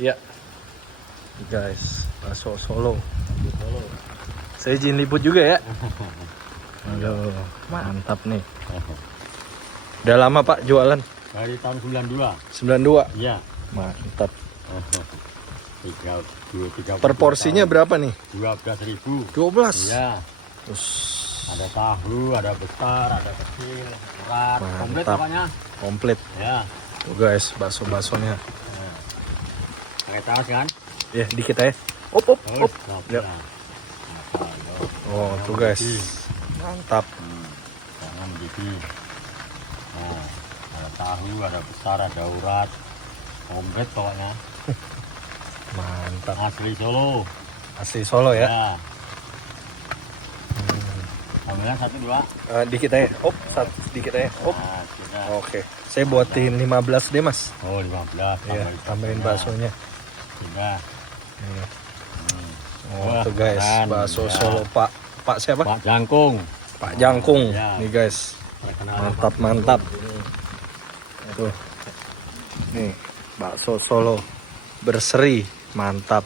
Iya. Guys, bakso Solo. Saya izin liput juga ya. Aduh, mantap nih. Udah lama Pak jualan? Dari tahun 92. 92? Iya. Mantap. 3 Per porsinya berapa nih? 12.000. 12? Iya. Terus Ada tahu, ada besar, ada kecil, berat, komplit Mantap. pokoknya. komplit. Ya. Tuh guys, bakso-baksonya. Pakai tas kan? Ya, dikit aja. Op, op, op. Ya. Ya. Oh, tuh guys. Mantap. Jangan begini. Nah, ada tahu, ada besar, ada urat, komplit pokoknya. Mantap. Asli Solo. Asli Solo ya. Ya. Ambilnya 1, 2. Dikit aja. Op, sedikit aja. Op. Nah, sudah. Oke. Saya buatin 15 deh, Mas. Oh, 15. Iya, tambahin baksonya. Sudah. Iya. Oh, Wah, tuh guys, keren. bakso Ya. Solo Pak siapa? Pak Jangkung. Pak Jangkung. Ya. Nih guys. Terkenal Mantap, Pak mantap. Jangkung. Tuh. Nih, bakso Solo berseri, mantap.